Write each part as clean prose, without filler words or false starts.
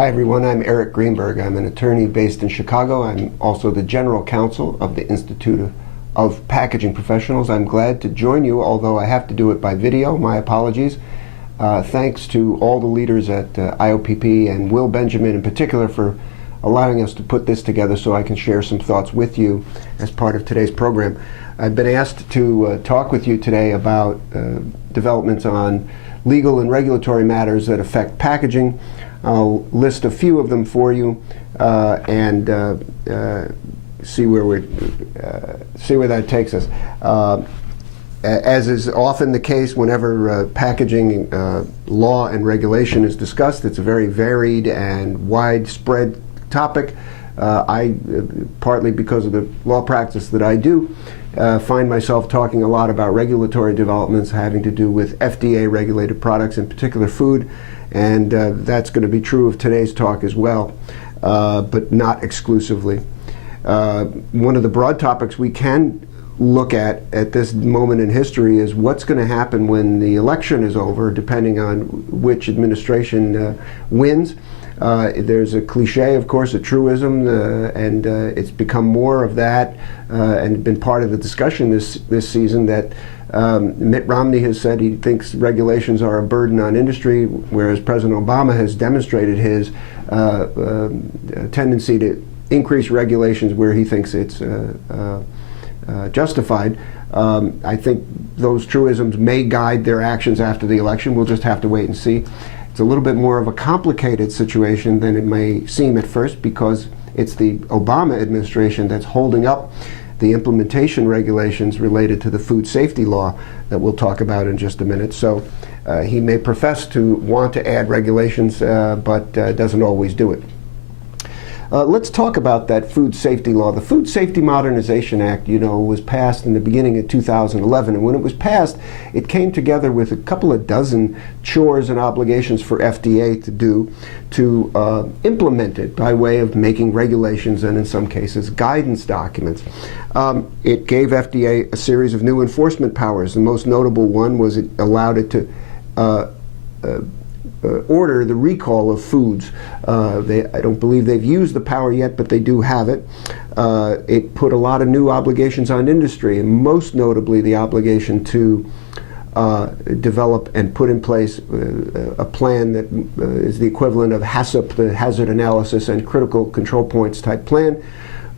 Hi everyone, I'm Eric Greenberg. I'm an attorney based in Chicago. I'm also the general counsel of the Institute of Packaging Professionals. I'm glad to join you, although I have to do it by video. My apologies. Thanks to all the leaders at IoPP and Will Benjamin in particular for allowing us to put this together so I can share some thoughts with you as part of today's program. I've been asked to talk with you today about developments on legal and regulatory matters that affect packaging. I'll list a few of them for you and see where that takes us. As is often the case whenever packaging law and regulation is discussed, it's a very varied and widespread topic. I, partly because of the law practice that I do, find myself talking a lot about regulatory developments having to do with FDA-regulated products, in particular food, and that's going to be true of today's talk as well, but not exclusively. One of the broad topics we can look at this moment in history is what's going to happen when the election is over, depending on which administration wins. There's a cliche, of course, a truism, and it's become more of that and been part of the discussion this season that Mitt Romney has said he thinks regulations are a burden on industry, whereas President Obama has demonstrated his tendency to increase regulations where he thinks it's justified. I think those truisms may guide their actions after the election. We'll just have to wait and see. It's a little bit more of a complicated situation than it may seem at first because it's the Obama administration that's holding up the implementation regulations related to the food safety law that we'll talk about in just a minute. So he may profess to want to add regulations, but doesn't always do it. Let's talk about that food safety law. The Food Safety Modernization Act, was passed in the beginning of 2011, and when it was passed, it came together with a couple of dozen chores and obligations for FDA to do to implement it by way of making regulations and, in some cases, guidance documents. It gave FDA a series of new enforcement powers. The most notable one was it allowed it to order the recall of foods. I don't believe they've used the power yet, but they do have it. It put a lot of new obligations on industry, and most notably the obligation to develop and put in place a plan that is the equivalent of HACCP, the Hazard Analysis and Critical Control Points type plan,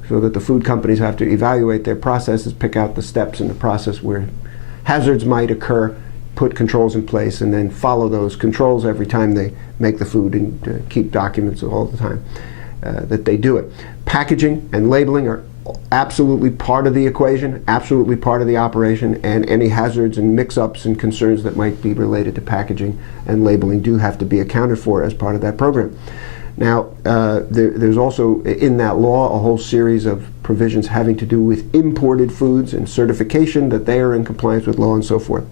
so that the food companies have to evaluate their processes, pick out the steps in the process where hazards might occur, put controls in place, and then follow those controls every time they make the food and keep documents all the time that they do it. Packaging and labeling are absolutely part of the equation, absolutely part of the operation, and any hazards and mix-ups and concerns that might be related to packaging and labeling do have to be accounted for as part of that program. Now, there's also in that law a whole series of provisions having to do with imported foods and certification that they are in compliance with law and so forth.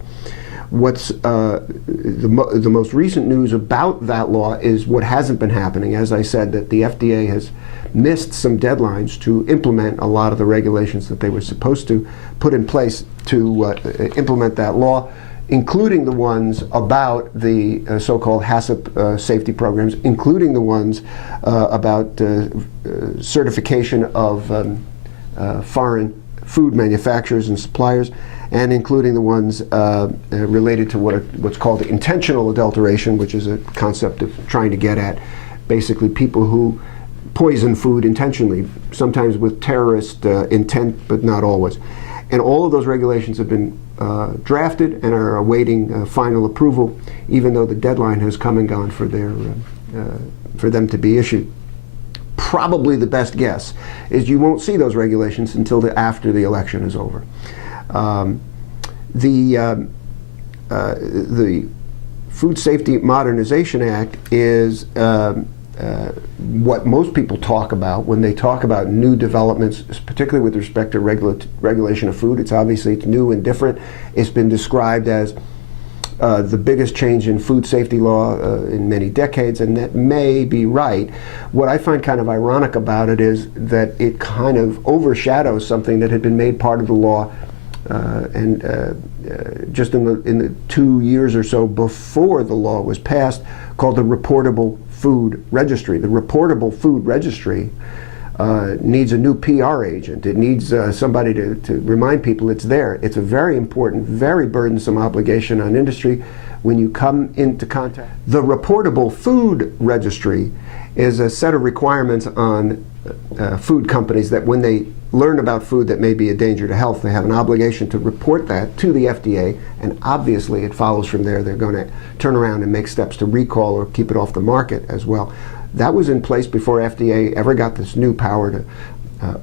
What's the most recent news about that law is what hasn't been happening. As I said, that the FDA has missed some deadlines to implement a lot of the regulations that they were supposed to put in place to implement that law, including the ones about the so-called HACCP safety programs, including the ones about certification of foreign food manufacturers and suppliers, and including the ones related to what's called intentional adulteration, which is a concept of trying to get at basically people who poison food intentionally, sometimes with terrorist intent, but not always. And all of those regulations have been drafted and are awaiting final approval, even though the deadline has come and gone for them to be issued. Probably the best guess is you won't see those regulations until after the election is over. The Food Safety Modernization Act is what most people talk about when they talk about new developments, particularly with respect to regulation of food. It's new and different. It's been described as the biggest change in food safety law in many decades, and that may be right. What I find kind of ironic about it is that it kind of overshadows something that had been made part of the law and just in the 2 years or so before the law was passed, called the Reportable Food Registry. The Reportable Food Registry needs a new PR agent. It needs somebody to remind people it's there. It's a very important, very burdensome obligation on industry when you come into contact. The Reportable Food Registry is a set of requirements on food companies that when they learn about food that may be a danger to health, they have an obligation to report that to the FDA, and obviously it follows from there. They're going to turn around and make steps to recall or keep it off the market as well. That was in place before FDA ever got this new power to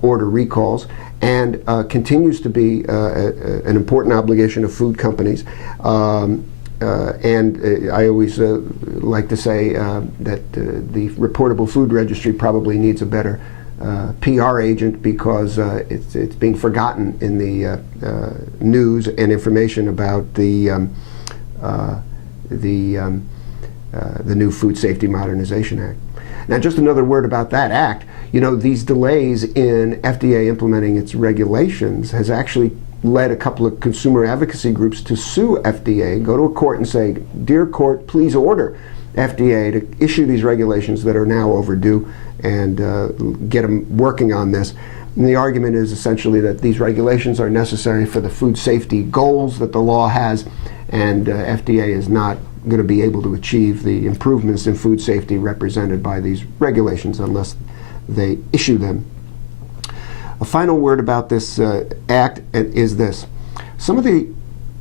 order recalls, and continues to be an important obligation of food companies. I always like to say that the Reportable Food Registry probably needs a better PR agent, because it's being forgotten in the news and information about the new Food Safety Modernization Act. Now, just another word about that act. You know, these delays in FDA implementing its regulations has actually led a couple of consumer advocacy groups to sue FDA, go to a court and say, "Dear court, please order FDA to issue these regulations that are now overdue, and get them working on this." And the argument is essentially that these regulations are necessary for the food safety goals that the law has, and FDA is not going to be able to achieve the improvements in food safety represented by these regulations unless they issue them. A final word about this act is this. Some of the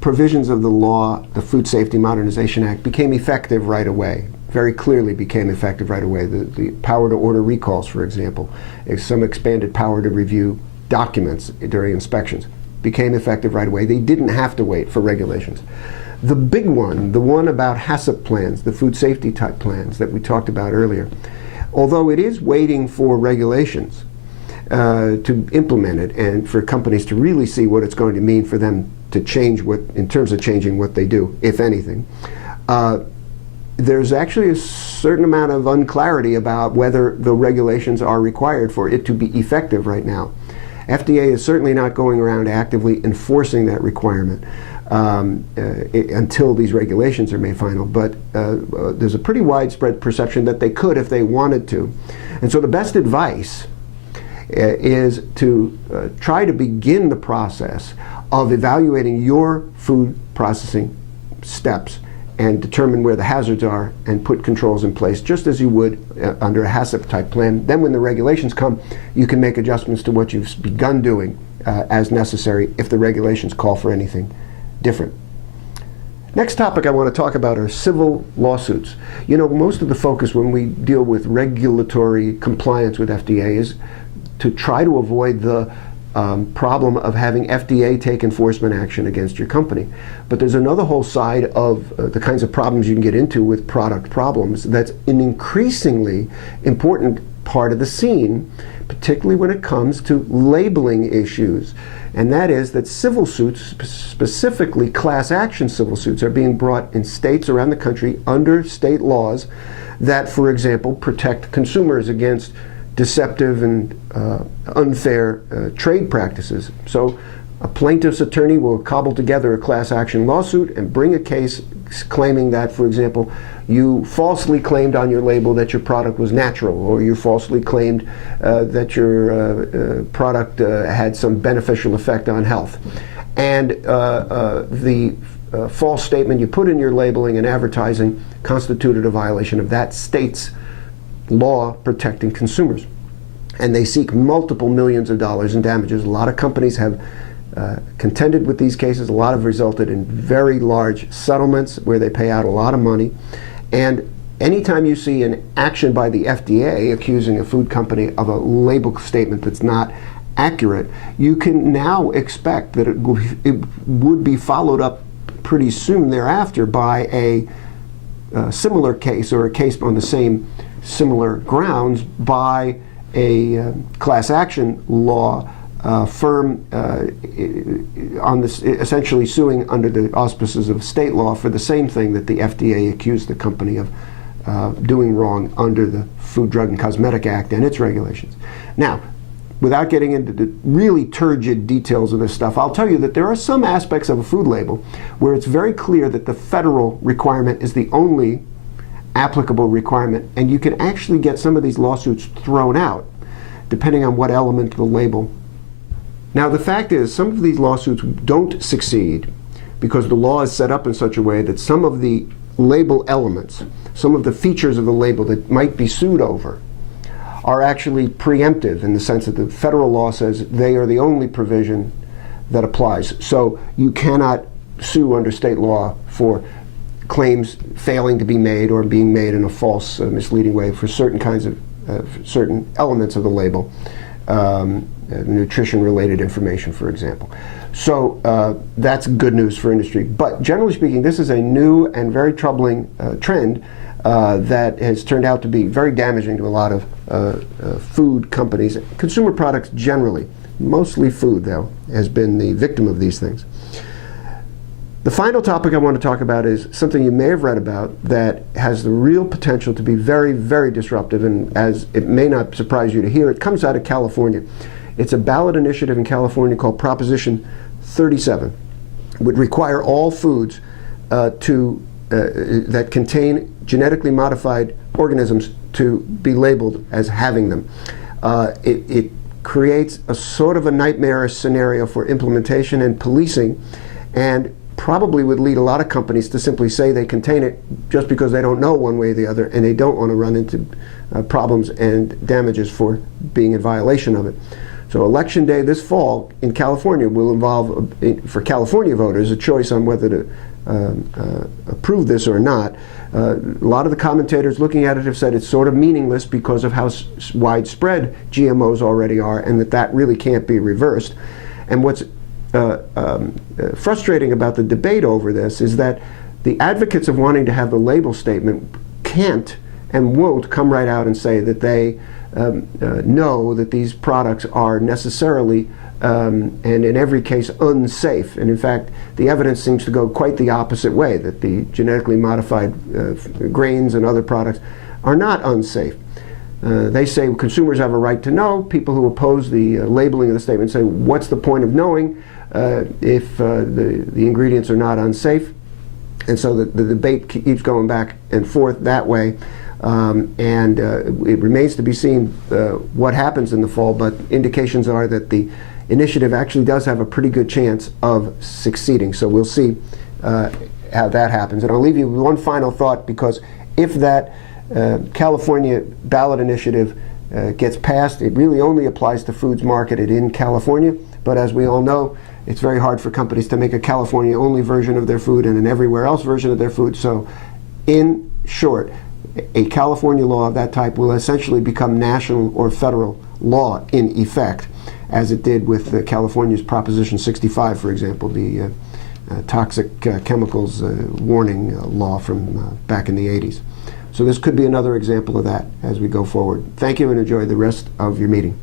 provisions of the law, the Food Safety Modernization Act, became effective right away. Very clearly became effective right away. The power to order recalls, for example, some expanded power to review documents during inspections, became effective right away. They didn't have to wait for regulations. The big one, the one about HACCP plans, the food safety type plans that we talked about earlier, although it is waiting for regulations to implement it and for companies to really see what it's going to mean for them to change in terms of changing what they do, if anything, there's actually a certain amount of unclarity about whether the regulations are required for it to be effective right now. FDA is certainly not going around actively enforcing that requirement until these regulations are made final, but there's a pretty widespread perception that they could if they wanted to. And so the best advice is to try to begin the process of evaluating your food processing steps and determine where the hazards are and put controls in place, just as you would under a HACCP type plan. Then when the regulations come, you can make adjustments to what you've begun doing as necessary if the regulations call for anything different. Next topic I want to talk about are civil lawsuits. You know, most of the focus when we deal with regulatory compliance with FDA is to try to avoid the problem of having FDA take enforcement action against your company. But there's another whole side of the kinds of problems you can get into with product problems that's an increasingly important part of the scene, particularly when it comes to labeling issues. And that is that civil suits, specifically class action civil suits, are being brought in states around the country under state laws that, for example, protect consumers against deceptive and unfair trade practices. So a plaintiff's attorney will cobble together a class action lawsuit and bring a case claiming that, for example, you falsely claimed on your label that your product was natural, or you falsely claimed that your product had some beneficial effect on health. And the false statement you put in your labeling and advertising constituted a violation of that state's law protecting consumers. And they seek multiple millions of dollars in damages. A lot of companies have contended with these cases. A lot have resulted in very large settlements where they pay out a lot of money. And anytime you see an action by the FDA accusing a food company of a label statement that's not accurate, you can now expect that it would be followed up pretty soon thereafter by a similar case, or a case on the same similar grounds, by a class action law firm on this, essentially suing under the auspices of state law for the same thing that the FDA accused the company of doing wrong under the Food, Drug, and Cosmetic Act and its regulations. Now, without getting into the really turgid details of this stuff, I'll tell you that there are some aspects of a food label where it's very clear that the federal requirement is the only applicable requirement, and you can actually get some of these lawsuits thrown out depending on what element of the label. Now, the fact is, some of these lawsuits don't succeed because the law is set up in such a way that some of the label elements, some of the features of the label that might be sued over, are actually preemptive in the sense that the federal law says they are the only provision that applies. So you cannot sue under state law for claims failing to be made or being made in a false, misleading way for certain kinds of, certain elements of the label, nutrition-related information, for example. So that's good news for industry. But generally speaking, this is a new and very troubling trend that has turned out to be very damaging to a lot of food companies. Consumer products generally, mostly food though, has been the victim of these things. The final topic I want to talk about is something you may have read about that has the real potential to be very, very disruptive, and as it may not surprise you to hear, it comes out of California. It's a ballot initiative in California called Proposition 37. It would require all foods that contain genetically modified organisms to be labeled as having them. It creates a sort of a nightmarish scenario for implementation and policing, and probably would lead a lot of companies to simply say they contain it just because they don't know one way or the other, and they don't want to run into problems and damages for being in violation of it. So Election Day this fall in California will involve, for California voters, a choice on whether to approve this or not. A lot of the commentators looking at it have said it's sort of meaningless because of how widespread GMOs already are, and that really can't be reversed. And what's frustrating about the debate over this is that the advocates of wanting to have the label statement can't and won't come right out and say that they know that these products are necessarily and in every case unsafe. And in fact, the evidence seems to go quite the opposite way, that the genetically modified grains and other products are not unsafe. They say consumers have a right to know. People who oppose the labeling of the statement say, what's the point of knowing if the ingredients are not unsafe? And so the debate keeps going back and forth that way. It remains to be seen what happens in the fall, but indications are that the initiative actually does have a pretty good chance of succeeding. So we'll see how that happens. And I'll leave you with one final thought, because if that California ballot initiative gets passed, it really only applies to foods marketed in California. But as we all know, it's very hard for companies to make a California-only version of their food and an everywhere else version of their food. So in short, a California law of that type will essentially become national or federal law in effect, as it did with California's Proposition 65, for example, the toxic chemicals warning law from back in the 80s. So this could be another example of that as we go forward. Thank you, and enjoy the rest of your meeting.